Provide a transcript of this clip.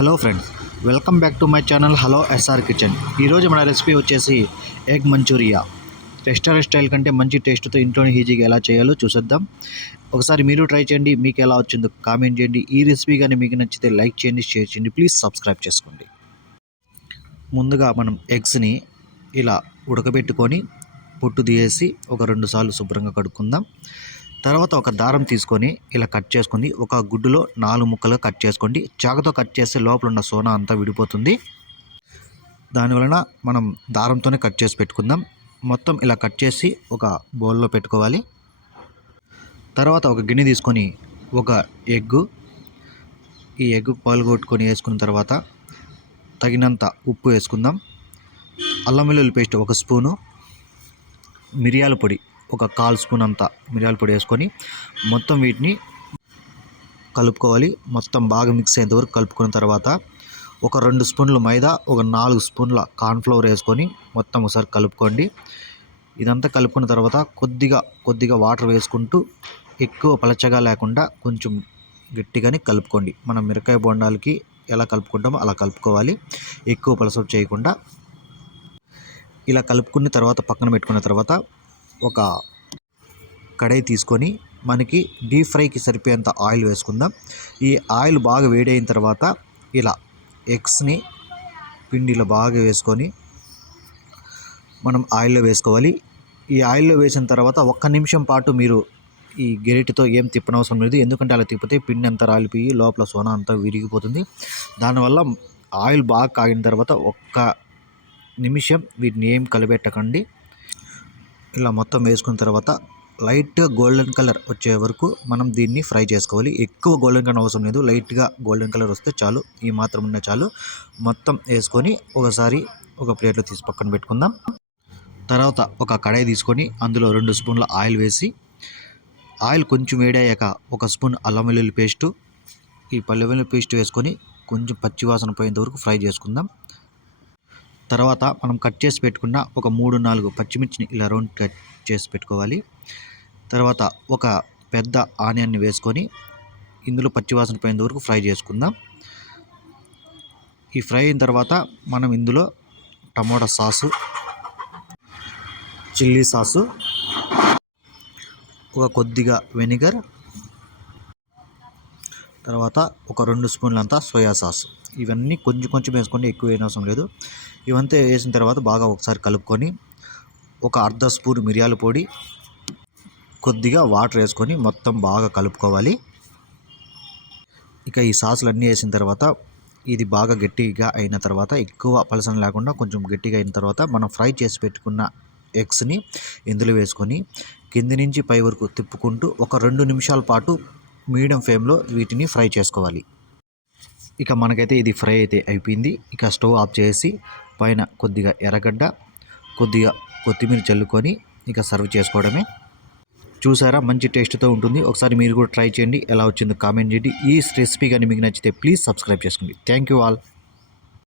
Hello friends, welcome back to my channel hello SR kitchen. ఈరోజు మన recipe వచ్చేసి egg Manchuria. Restaurant style కంటే మంచి టేస్ట్తో ఇంట్లోనే ఈజీగా ఎలా చేయాలో చూసేద్దాం. ఒకసారి మీరు ట్రై చేయండి, మీకు ఎలా వచ్చిందో కామెంట్ చేయండి. ఈ రెసిపీ కానీ మీకు నచ్చితే లైక్ చేయండి, షేర్ చేయండి, ప్లీజ్ సబ్స్క్రైబ్ చేసుకోండి. ముందుగా మనం ఎగ్స్ని ఇలా ఉడకబెట్టుకొని పొట్టు తీసేసి ఒక 2 సార్లు శుభ్రంగా కడుక్కుందాం. తర్వాత ఒక దారం తీసుకొని ఇలా కట్ చేసుకొని ఒక గుడ్డులో 4 ముక్కలుగా కట్ చేసుకోండి. చాకుతో కట్ చేస్తే లోపల ఉన్న సోనా అంతా విడిపోతుంది. దానివలన మనం దారంతోనే కట్ చేసి పెట్టుకుందాం. మొత్తం ఇలా కట్ చేసి ఒక బౌల్లో పెట్టుకోవాలి. తర్వాత ఒక గిన్నె తీసుకొని ఒక ఈ ఎగ్ పగలగొట్టుకొని వేసుకున్న తర్వాత తగినంత ఉప్పు వేసుకుందాం. అల్లం వెల్లుల్లి పేస్ట్ 1 స్పూను, మిరియాల పొడి ఒక 1/4 స్పూన్ అంతా మిరియాల పొడి వేసుకొని మొత్తం వీటిని కలుపుకోవాలి. మొత్తం బాగా మిక్స్ అయ్యేంత వరకు కలుపుకున్న తర్వాత ఒక 2 స్పూన్లు మైదా, ఒక 4 స్పూన్ల కార్న్ఫ్లవర్ వేసుకొని మొత్తం ఒకసారి కలుపుకోండి. ఇదంతా కలుపుకున్న తర్వాత కొద్దిగా వాటర్ వేసుకుంటూ ఎక్కువ పలచగా లేకుండా కొంచెం గట్టిగానే కలుపుకోండి. మనం మిరకాయ బొండాలకి ఎలా కలుపుకుంటామో అలా కలుపుకోవాలి, ఎక్కువ పలస చేయకుండా. ఇలా కలుపుకున్న తర్వాత పక్కన పెట్టుకున్న తర్వాత ఒక కడాయి తీసుకొని మనకి డీప్ ఫ్రైకి సరిపోయేంత ఆయిల్ వేసుకుందాం. ఈ ఆయిల్ బాగా వేడైన తర్వాత ఇలా ఎగ్స్ని పిండిలో బాగా వేసుకొని మనం ఆయిల్లో వేసుకోవాలి. ఈ ఆయిల్లో వేసిన తర్వాత 1 నిమిషం పాటు మీరు ఈ గెరిటితో ఏం తిప్పనవసరం లేదు. ఎందుకంటే అలా తిప్పితే పిండి అంతా రాలిపోయి లోపల సోనా అంతా విరిగిపోతుంది. దానివల్ల ఆయిల్ బాగా కాగిన తర్వాత 1 నిమిషం వీటిని ఏం కలిపెట్టకండి. ఇలా మొత్తం వేసుకున్న తర్వాత లైట్గా గోల్డెన్ కలర్ వచ్చే వరకు మనం దీన్ని ఫ్రై చేసుకోవాలి. ఎక్కువ గోల్డెన్ కలర్ అవసరం లేదు, లైట్గా గోల్డెన్ కలర్ వస్తే చాలు. ఈ మాత్రం ఉన్న చాలు. మొత్తం వేసుకొని ఒకసారి ఒక ప్లేట్లో తీసి పక్కన పెట్టుకుందాం. తర్వాత ఒక కడాయి తీసుకొని అందులో 2 స్పూన్ల ఆయిల్ వేసి, ఆయిల్ కొంచెం వేడయ్యాక 1 స్పూన్ అల్లం వెల్లుల్లి పేస్టు, ఈ అల్లం వెల్లుల్లి పేస్ట్ వేసుకొని కొంచెం పచ్చివాసన పోయేంత వరకు ఫ్రై చేసుకుందాం. తర్వాత మనం కట్ చేసి పెట్టుకున్న ఒక 3-4 పచ్చిమిర్చిని ఇలా రౌండ్ కట్ చేసి పెట్టుకోవాలి. తర్వాత ఒక పెద్ద ఆనియన్ని వేసుకొని ఇందులో పచ్చివాసన పోయేంత వరకు ఫ్రై చేసుకుందాం. ఈ ఫ్రై అయిన తర్వాత మనం ఇందులో టమోటా సాసు, చిల్లీ సాసు, కొద్దిగా వెనిగర్, తర్వాత ఒక 2 స్పూన్లంతా సోయా సాస్, ఇవన్నీ కొంచెం వేసుకోండి, ఎక్కువ వేయనవసరం లేదు. ఇవంతా వేసిన తర్వాత బాగా ఒకసారి కలుపుకొని ఒక 1/2 స్పూన్ మిరియాల పొడి, కొద్దిగా వాటర్ వేసుకొని మొత్తం బాగా కలుపుకోవాలి. ఇక ఈ సాసులన్నీ వేసిన తర్వాత ఇది బాగా గట్టిగా అయిన తర్వాత, ఎక్కువ పలసన లేకుండా కొంచెం గట్టిగా అయిన తర్వాత మనం ఫ్రై చేసి పెట్టుకున్న ఎగ్స్ని ఇందులో వేసుకొని కింది నుంచి పై వరకు తిప్పుకుంటూ ఒక 2 నిమిషాల పాటు మీడియం ఫ్లేమ్లో వీటిని ఫ్రై చేసుకోవాలి. ఇక మనకైతే ఇది ఫ్రై అయితే అయిపోయింది. ఇక స్టవ్ ఆఫ్ చేసి పైన కొద్దిగా ఎర్రగడ్డ, కొద్దిగా కొత్తిమీర చల్లుకొని ఇక సర్వ్ చేసుకోవడమే. చూసారా, మంచి టేస్ట్తో ఉంటుంది. ఒకసారి మీరు కూడా ట్రై చేయండి, ఎలా వచ్చిందో కామెంట్ చేయండి. ఈ రెసిపీ కానీ మీకు నచ్చితే ప్లీజ్ సబ్స్క్రైబ్ చేసుకోండి. Thank you all.